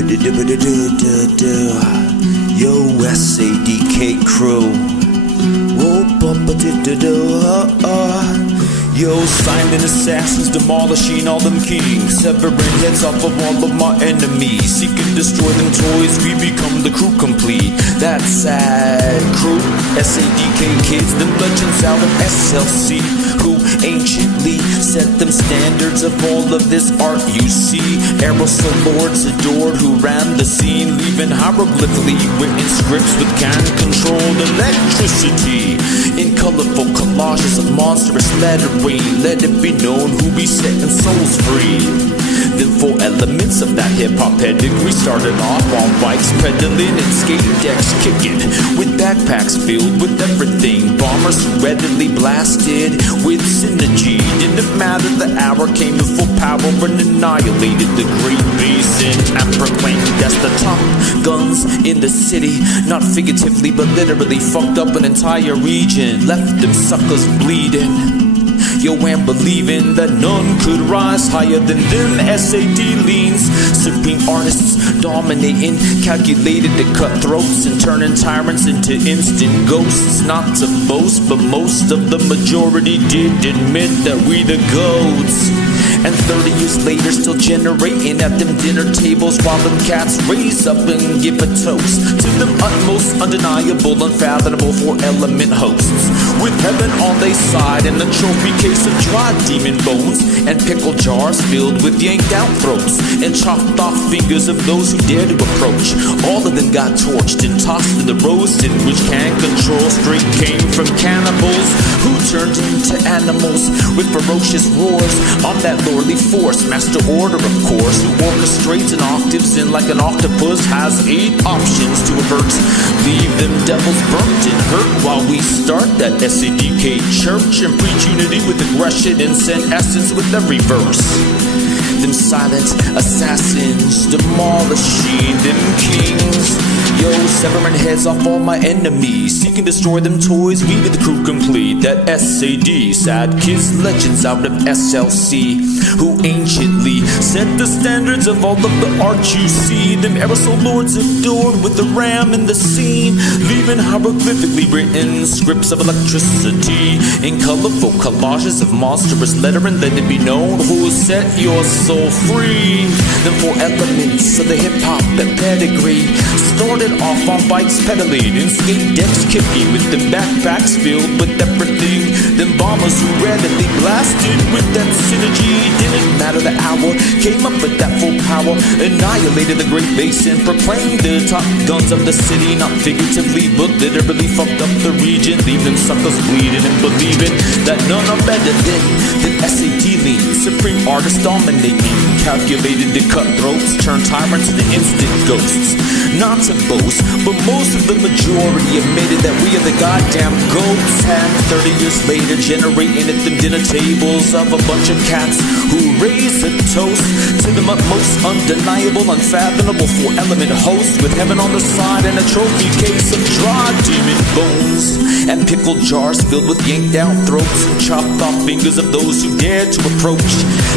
Yo, SADK crew. Yo, silent assassins demolishing all them kings, severing heads off of all of my enemies. Seek and destroy them toys, we become the crew complete. That sad crew, SADK kids, them legends out of SLC, who anciently set them standards of all of this art you see. Aerosol lords adored who ran the scene, leaving hieroglyphically written scripts with can-controlled electricity. In colorful collages of monstrous lettering, let it be known who be setting souls free. Then 4 elements of that hip-hop pedigree started off on bikes pedaling and skate decks kicking, with backpacks filled with everything. Bombers who readily blasted with synergy. Didn't matter, the hour came in full power and annihilated the Great Basin and proclaimed as the top guns in the city. Not figuratively but literally fucked up an entire region, left them suckers bleeding. Yo, and believing that none could rise higher than them SAD leans. Supreme artists dominating, calculated to cut throats and turning tyrants into instant ghosts. Not to boast, but most of the majority did admit that we the goats. And 30 years later, still generating at them dinner tables, while them cats raise up and give a toast to them utmost, undeniable, unfathomable 4-element hosts, with heaven on their side and a trophy case of dry demon bones, and pickle jars filled with yanked out throats and chopped off fingers of those who dare to approach. All of them got torched and tossed in the roasted, which can control straight came from cannibals who turned into animals with ferocious roars on that lordly force. Master order, of course, who orchestrates in octaves and like an octopus has 8 options to avert. Leave them devils burnt and hurt while we start that SADK church and preach unity with aggression and send essence with every verse. Them silent assassins demolishing them kings. Yo, severing heads off all my enemies, seek and destroy them toys, we be the crew complete. That SAD, sad kids legends out of SLC, who anciently set the standards of all of the art you see. Them aerosol lords adored with the ram in the scene, leaving hieroglyphically written scripts of electricity. In colorful collages of monstrous lettering, let it be known who set your soul free. The 4 elements of the hip-hop and pedigree started off on bikes pedaling and skate decks kicking, with them backpacks filled with everything. Them bombers who readily blasted with that synergy. Didn't matter the hour, came up with that full power, annihilated the Great Basin, proclaimed the top guns of the city. Not figuratively but literally fucked up the region, leaving suckers bleeding and believing that none are better than SAD lean. Supreme artists dominating, calculated to cut throats, turn tyrants into instant ghosts. Not to boast, but most of the majority admitted that we are the goddamn goats. And 30 years later, generating at the dinner tables of a bunch of cats who raise a toast to the utmost undeniable, unfathomable 4-element host, with heaven on the side and a trophy case of dry demon bones, and pickle jars filled with yanked out throats and chopped off fingers of those who dared to approach.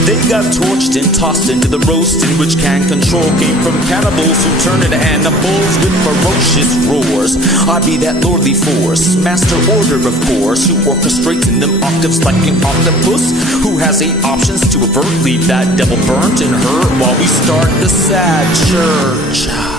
They got torched and tossed into the roast, in which can control came from cannibals who turned into animals with ferocious roars. I be that lordly force, master order, of course, who orchestrates in them octaves like an octopus, who has 8 options to avert. Leave that devil burnt and hurt while we start the sad church.